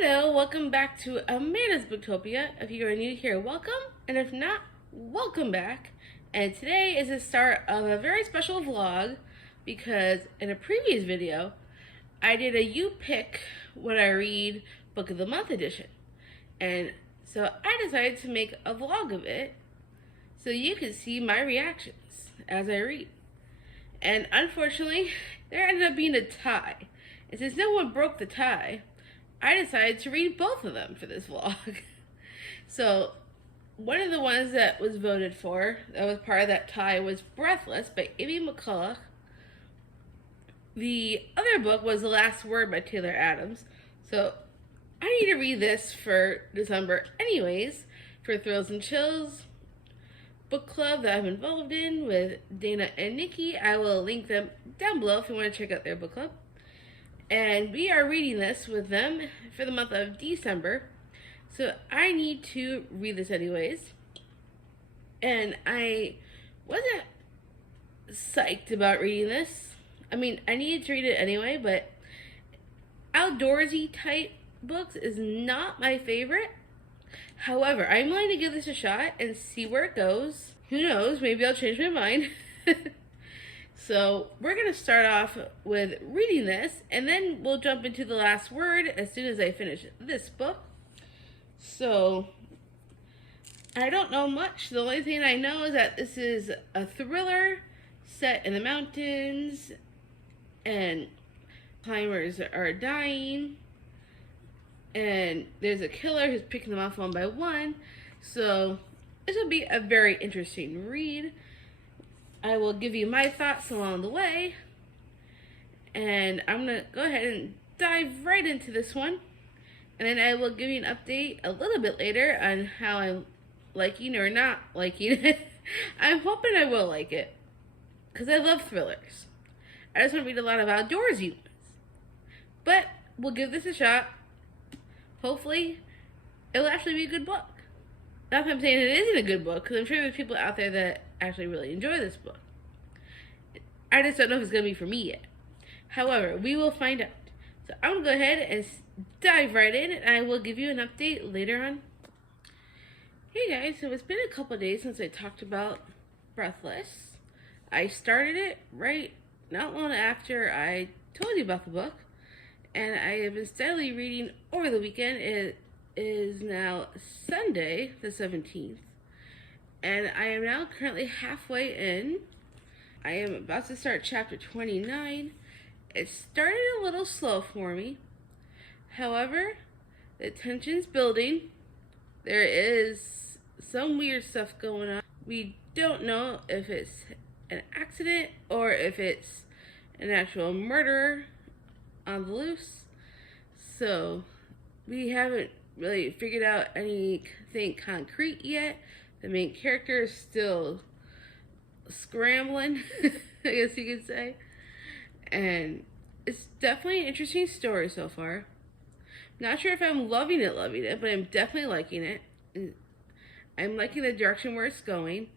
Hello, welcome back to Amanda's Booktopia. If you are new here, welcome, and if not, welcome back. And today is the start of a very special vlog because in a previous video, I did a You Pick What I Read Book of the Month edition. And so I decided to make a vlog of it so you can see my reactions as I read. And unfortunately, there ended up being a tie. And since no one broke the tie, I decided to read both of them for this vlog. So, one of the ones that was voted for, that was part of that tie, was Breathless by Amy McCulloch. The other book was The Last Word by Taylor Adams. So, I need to read this for December anyways, for Thrills and Chills book club that I'm involved in with Dana and Nikki. I will link them down below if you want to check out their book club. And we are reading this with them for the month of December. So I need to read this anyways. And I wasn't psyched about reading this. I mean, I needed to read it anyway, but outdoorsy type books is not my favorite. However, I'm willing to give this a shot and see where it goes. Who knows, maybe I'll change my mind. So we're going to start off with reading this, and then we'll jump into The Last Word as soon as I finish this book. So I don't know much. The only thing I know is that this is a thriller set in the mountains, and climbers are dying, and there's a killer who's picking them off one by one. So this will be a very interesting read. I will give you my thoughts along the way, and I'm going to go ahead and dive right into this one, and then I will give you an update a little bit later on how I'm liking or not liking it. I'm hoping I will like it, because I love thrillers. I just want to read a lot of outdoorsy ones, but we'll give this a shot. Hopefully, it'll actually be a good book. Not that I'm saying it isn't a good book, because I'm sure there's people out there that actually really enjoy this book. I just don't know if it's going to be for me yet. However, we will find out. So I'm going to go ahead and dive right in, and I will give you an update later on. Hey guys, so it's been a couple of days since I talked about Breathless. I started it right not long after I told you about the book, and I have been steadily reading over the weekend. It is now Sunday the 17th, and I am now currently halfway in. I am about to start chapter 29. It started a little slow for me. However, the tension's building. There is some weird stuff going on. We don't know if it's an accident or if it's an actual murderer on the loose. So, we haven't really figured out anything concrete yet. The main character is still scrambling, I guess you could say. And it's definitely an interesting story so far. Not sure if I'm loving it, but I'm definitely liking it. I'm liking the direction where it's going.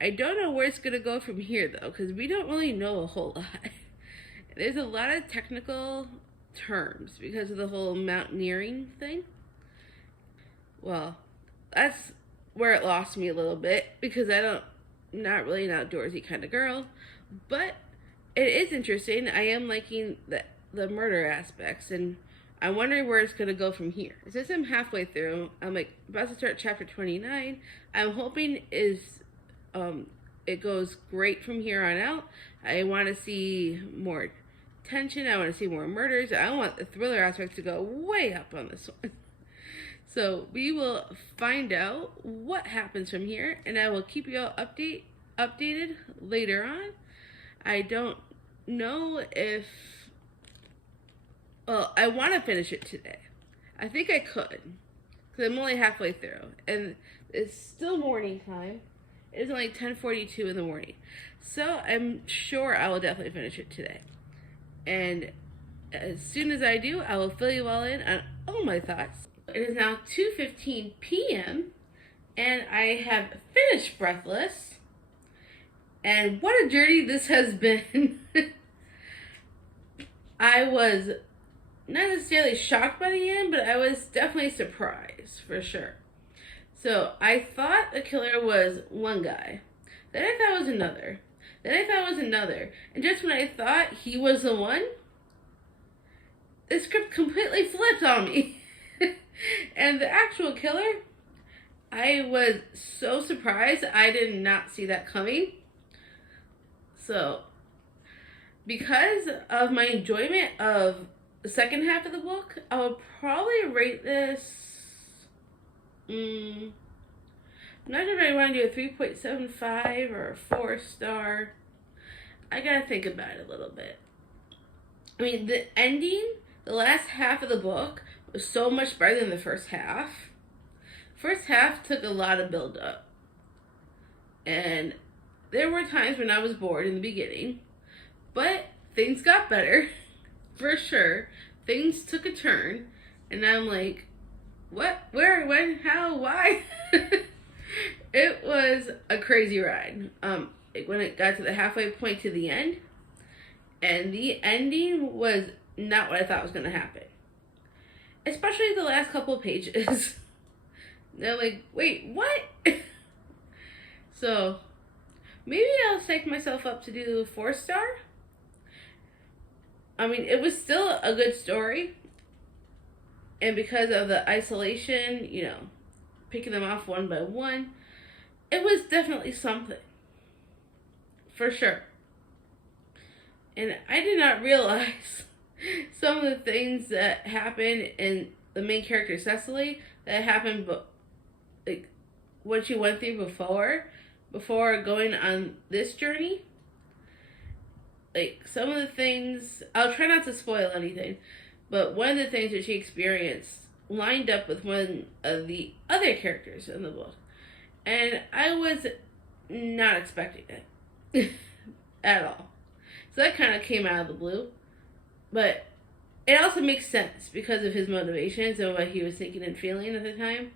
I don't know where it's going to go from here, though, because we don't really know a whole lot. There's a lot of technical terms because of the whole mountaineering thing. Well, that's where it lost me a little bit, because not really an outdoorsy kind of girl, but it is interesting. I am liking the murder aspects, and I'm wondering where it's going to go from here. Since I'm halfway through, I'm like about to start chapter 29. I'm hoping it goes great from here on out. I want to see more tension. I want to see more murders. I want the thriller aspect to go way up on this one. So we will find out what happens from here, and I will keep you all updated later on. I don't know if... Well, I want to finish it today. I think I could, because I'm only halfway through, and it's still morning time. It's only 10:42 in the morning. So I'm sure I will definitely finish it today. And as soon as I do, I will fill you all in on all my thoughts. It is now 2:15 p.m. and I have finished Breathless. And what a journey this has been. I was not necessarily shocked by the end, but I was definitely surprised, for sure. So I thought the killer was one guy. Then I thought it was another. Then I thought it was another. And just when I thought he was the one, the script completely flipped on me. And the actual killer, I was so surprised. I did not see that coming. So, because of my enjoyment of the second half of the book, I would probably rate this. I'm not sure if I want to do a 3.75 or a 4-star. I gotta think about it a little bit. I mean, the ending, the last half of the book, was so much better than the first half. First half took a lot of build up. And there were times when I was bored in the beginning. But things got better, for sure. Things took a turn. And I'm like, what? Where? When? How? Why? It was a crazy ride. When it got to the halfway point to the end. And the ending was not what I thought was going to happen. Especially the last couple of pages. They're like, wait, what? So, maybe I'll psych myself up to do 4-star. I mean, it was still a good story. And because of the isolation, picking them off one by one, it was definitely something. For sure. And I did not realize some of the things that happened in the main character Cecily that happened like what she went through before going on this journey. Like some of the things, I'll try not to spoil anything, but one of the things that she experienced lined up with one of the other characters in the book. And I was not expecting it at all. So that kind of came out of the blue. But it also makes sense because of his motivations and what he was thinking and feeling at the time.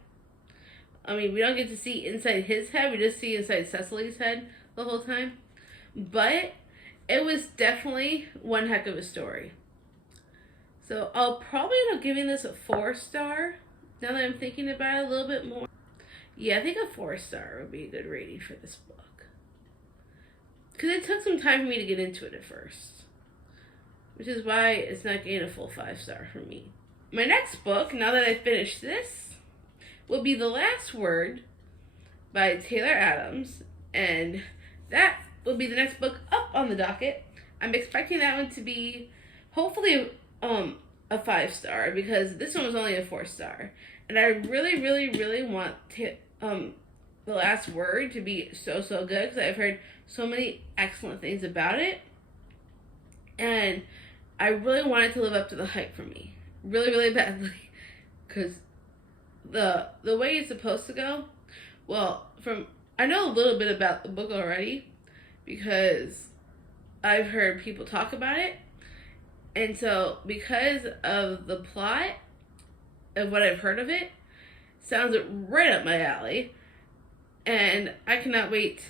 I mean, we don't get to see inside his head. We just see inside Cecily's head the whole time. But it was definitely one heck of a story. So I'll probably end up giving this a 4-star. Now that I'm thinking about it a little bit more. Yeah, I think a 4-star would be a good rating for this book. Because it took some time for me to get into it at first. Which is why it's not getting a full 5-star for me. My next book, now that I've finished this, will be The Last Word by Taylor Adams. And that will be the next book up on the docket. I'm expecting that one to be hopefully a 5-star because this one was only a 4-star. And I really, really, really want The Last Word to be so good because I've heard so many excellent things about it. And I really want it to live up to the hype for me. Really, really badly. Because the way it's supposed to go, well, I know a little bit about the book already because I've heard people talk about it. And so because of the plot of what I've heard of it, sounds right up my alley. And I cannot wait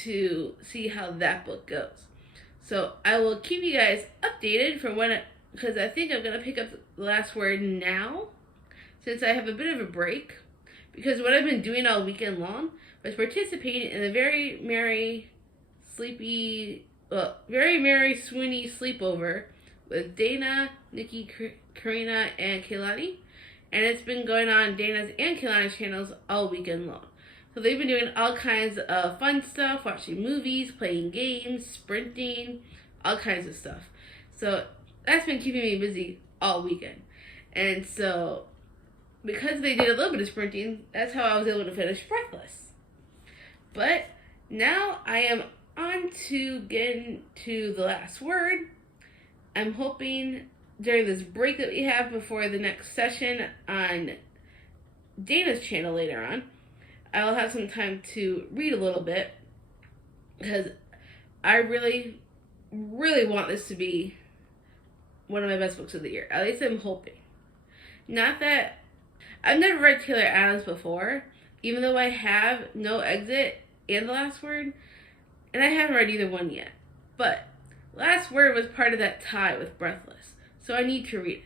to see how that book goes. So I will keep you guys updated from because I think I'm going to pick up The Last Word now, since I have a bit of a break. Because what I've been doing all weekend long was participating in a very merry, swoony sleepover with Dana, Nikki, Karina, and Kehlani. And it's been going on Dana's and Kehlani's channels all weekend long. So they've been doing all kinds of fun stuff, watching movies, playing games, sprinting, all kinds of stuff. So that's been keeping me busy all weekend. And so because they did a little bit of sprinting, that's how I was able to finish Breathless. But now I am on to getting to The Last Word. I'm hoping during this break that we have before the next session on Dana's channel later on, I'll have some time to read a little bit because I really, really want this to be one of my best books of the year. At least I'm hoping. Not that I've never read Taylor Adams before, even though I have No Exit and The Last Word, and I haven't read either one yet. But Last Word was part of that tie with Breathless, so I need to read it.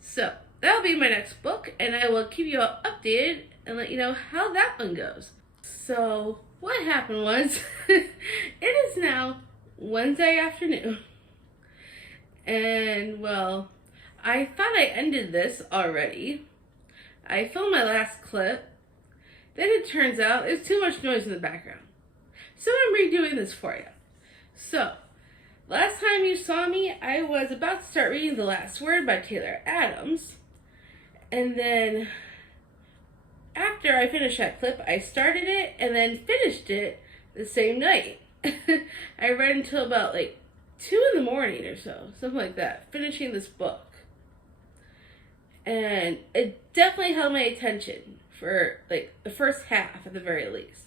So that'll be my next book, and I will keep you all updated and let you know how that one goes. So what happened was, it is now Wednesday afternoon, and well, I thought I ended this already. I filmed my last clip, then it turns out there's too much noise in the background. So I'm redoing this for you. So, last time you saw me, I was about to start reading The Last Word by Taylor Adams. And then, after I finished that clip, I started it and then finished it the same night. I read until about like 2 in the morning or so, something like that, finishing this book. And it definitely held my attention for like the first half at the very least.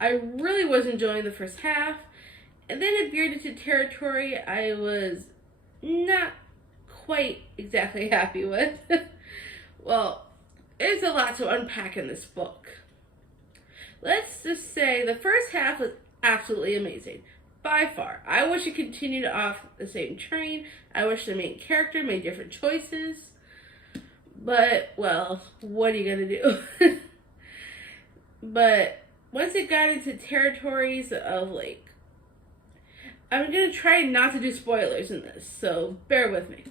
I really was enjoying the first half, and then it veered into territory I was not quite exactly happy with. Well, there's a lot to unpack in this book. Let's just say the first half was absolutely amazing. By far. I wish it continued off the same train. I wish the main character made different choices. But, well, what are you going to do? But once it got into territories of, like, I'm going to try not to do spoilers in this, so bear with me.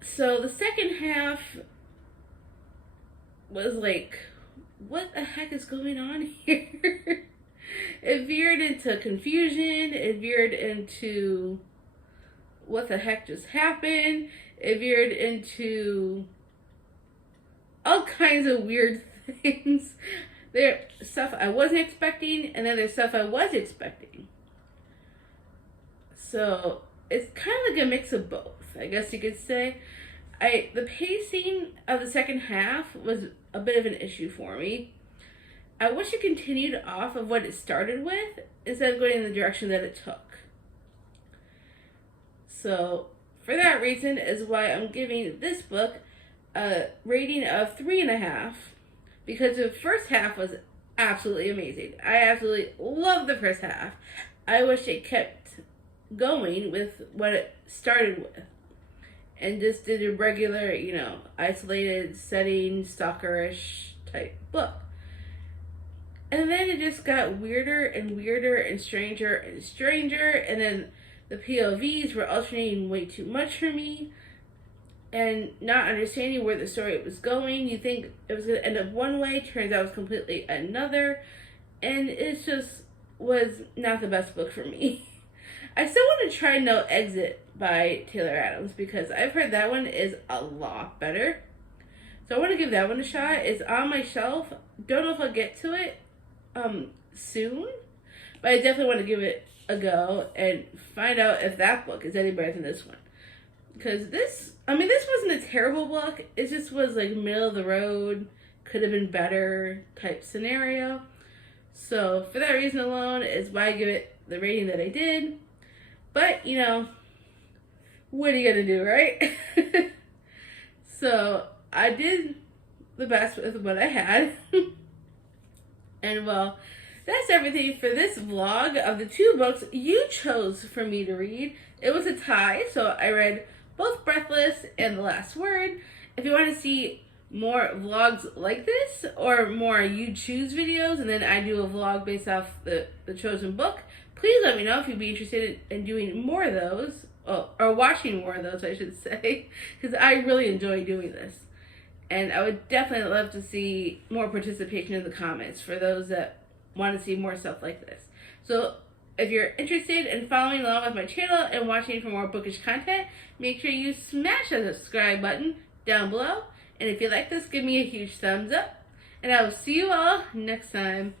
So the second half was like, what the heck is going on here? It veered into confusion. It veered into what the heck just happened. It veered into all kinds of weird things. There's stuff I wasn't expecting, and then there's stuff I was expecting. So it's kind of like a mix of both, I guess you could say. The pacing of the second half was a bit of an issue for me. I wish it continued off of what it started with instead of going in the direction that it took. So for that reason is why I'm giving this book a rating of 3.5, because the first half was absolutely amazing. I absolutely loved the first half. I wish it kept going with what it started with and just did a regular, isolated setting, stalkerish type book. And then it just got weirder and weirder and stranger, and then the POVs were alternating way too much for me, and not understanding where the story was going. You think it was going to end up one way, turns out it was completely another, and it just was not the best book for me. I still want to try No Exit by Taylor Adams, because I've heard that one is a lot better. So I want to give that one a shot. It's on my shelf. Don't know if I'll get to it soon, but I definitely want to give it a go and find out if that book is any better than this one. Because this wasn't a terrible book. It just was like middle of the road, could have been better type scenario. So for that reason alone is why I give it the rating that I did. But, what are you going to do, right? So I did the best with what I had. And well, that's everything for this vlog of the 2 books you chose for me to read. It was a tie, so I read both Breathless and The Last Word. If you want to see more vlogs like this, or more you choose videos, and then I do a vlog based off the chosen book, please let me know if you'd be interested in doing more of those, or watching more of those, I should say, because I really enjoy doing this. And I would definitely love to see more participation in the comments for those that want to see more stuff like this. So if you're interested in following along with my channel and watching for more bookish content, make sure you smash that subscribe button down below. And if you like this, give me a huge thumbs up. And I will see you all next time.